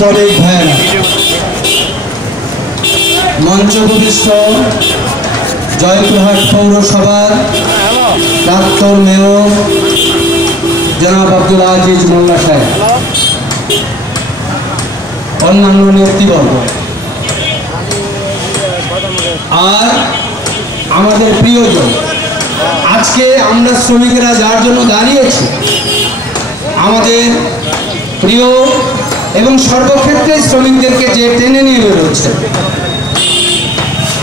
শ্রমিক ভাইয়েরা, মঞ্চভূমিষ্ঠ জয়পুরহাট পৌরসভার প্রাক্তন মেয়র জনাব আব্দুল আজিজ মোল্লা সাহেব, অন্যান্য নেতৃবর্গ আর আমাদের প্রিয়জন, আজকে আমরা শ্রমিকেরা যার জন্য দাঁড়িয়েছি, আমাদের প্রিয় এবং সর্বক্ষেত্রে শ্রমিকদেরকে যে টেনে নিয়ে বেরোচ্ছে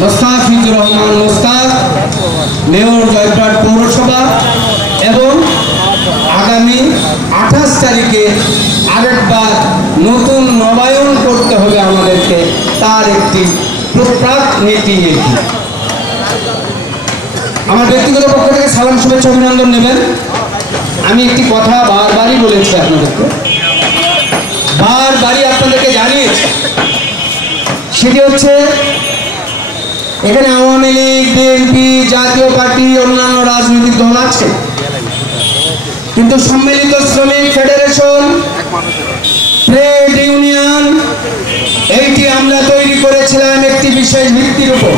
মোস্তাফিজুর রহমান মোস্তাক, মেয়র জয়পুরহাট পৌরসভা, এবং আগামী 28 তারিখে আরেকবার নতুন নবায়ন করতে হবে আমাদেরকে, তার একটি প্রপ্রাক নীতি। আমার ব্যক্তিগত পক্ষ থেকে সালাম শুভেচ্ছা অভিনন্দন নেবেন। আমি একটি কথা বারবারই বলেছি, আপনাদেরকে বারবারই আপনাদেরকে জানিয়েছি, সেটি হচ্ছে এখানে আওয়ামী লীগ, বিএনপি, জাতীয় পার্টি, অন্যান্য রাজনৈতিক দল আছে, কিন্তু সম্মিলিত শ্রমিক ফেডারেশন, ট্রেড ইউনিয়ন, এইটি আমরা তৈরি করেছিলাম একটি বিশেষ ভিত্তির উপর।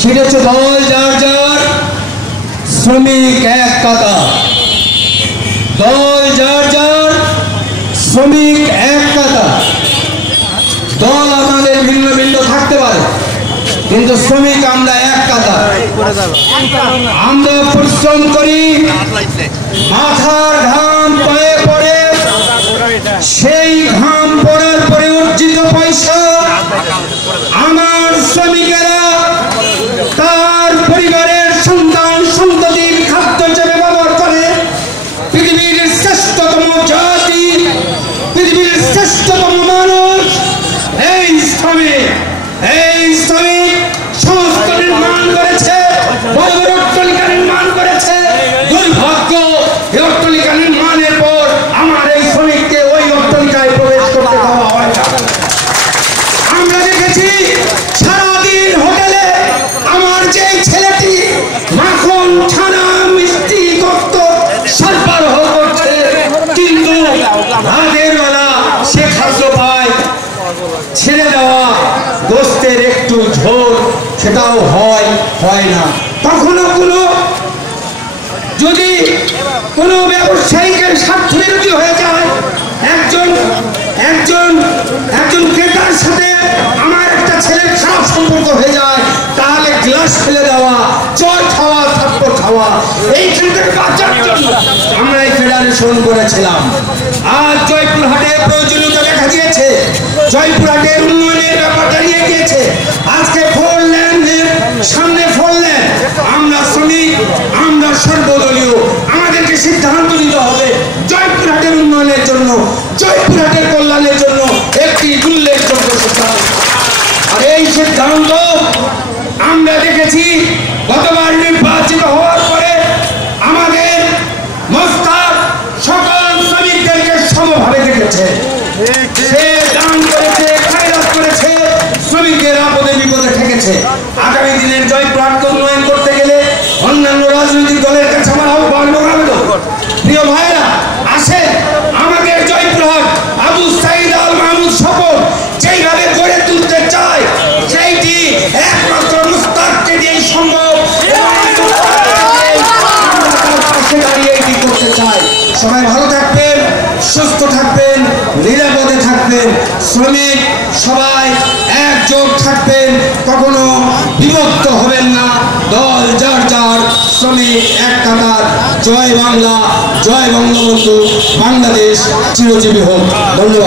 সেটা হচ্ছে দল যার যার, শ্রমিক এক কাতার। দল যার যার, শ্রমিক এক কাতার। দল আমাদের ভিন্ন ভিন্ন থাকতে পারে, কিন্তু শ্রমিক আমরা এক কাতার। আমরা পরিশ্রম করি, মাথার ঘাম পায়ে পড়ে, সেই ঘাম পড়ার পরে অর্জিত পয়সা আমার শ্রমিকেরা তার পরিবারের সন্তান সন্ততির খাদ্য হিসেবে ব্যবহার করে। পৃথিবীর শ্রেষ্ঠতম জাতি, পৃথিবীর শ্রেষ্ঠতম মানুষ এই শ্রমিক। এই শ্রমিক সমস্ত নির্মাণ করেছে, বড় বড় অট্টালিকা নির্মাণ করেছে। দুর্ভাগ্য, এই অট্টালিকা নির্মাণের পর আমার এই শ্রমিককে ওই অট্টালিকায় প্রবেশ করতে দেওয়া হয় না। আমরা দেখেছি সারাদিন হোটেলে আমার যে ছেলেটি মাখন, ছানা, মিষ্টি, গোস্ত সরবরাহ করছে, কিন্তু রাতের বেলা সে খাদ্য পায়, ছেড়ে দেওয়া গোস্তের একটু ঝোল, সেটাও হয় না। কখনো যদি কোনো ব্যবসায়িকের স্বার্থ বিরোধী হয়ে যায়, একজন ক্রেতার সাথে আমার একটা ছেলের খারাপ সম্পর্ক হয়ে যায়, তাহলে গ্লাস ফেলে দেওয়া, চর খাওয়া, থাপ্পড় খাওয়া, এইখান থেকে বাঁচার জন্য আমরা এই ফেডারেশন করেছিলাম। আজ জয়পুরহাটের প্রয়োজনীয়তা দেখা দিয়েছে, জয়পুরহাটের উন্নয়নের ব্যাপার দাঁড়িয়ে গিয়েছে। আজকে 4 লেনের সামনে 4 লেন, আমরা শ্রমিক, আমরা সর্বদলীয়, আমাদেরকে সিদ্ধান্ত নিতে হবে জয়পুরহাটের উন্নয়নের জন্য, জয়পুরহাটের কল্যাণের জন্য একটি উল্লেখযোগ্য সিদ্ধান্ত। আর এই সিদ্ধান্ত আমরা দেখেছি গতবার নির্বাচিত হওয়ার পরে আমাদের মোস্তাক সকল শ্রমিকদেরকে সমভাবে দেখেছে, সে দান করেছে, খায়রাত করেছে, শ্রমিকদের আপদে বিপদে ঠেকেছে। আগামী দিনের জয়পুরহাটকে উন্নয়ন করতে গেলে অন্যান্য রাজনৈতিক দলের কাছে আমার আহ্বান জানাবো, প্রিয় ভাইয়েরা, আসেন আমাদের জয়পুরহাট আবু সাইদ আল মাহমুদ সফর যেইভাবে গড়ে তুলতে চায়, সেইটি একমাত্র মুস্তাককে দিয়েই সম্ভব। করতে চাই। সবাই ভালো থাকবেন, সুস্থ থাকবেন, নিরাপদে থাকবেন, শ্রমিক সবাই একজোট থাকবেন, কখনো বিভক্ত হবেন না। দল যার যার, শ্রমিক এক কাতার। জয় বাংলা, জয় বঙ্গবন্ধু, বাংলাদেশ চিরজীবী হোক। ধন্যবাদ।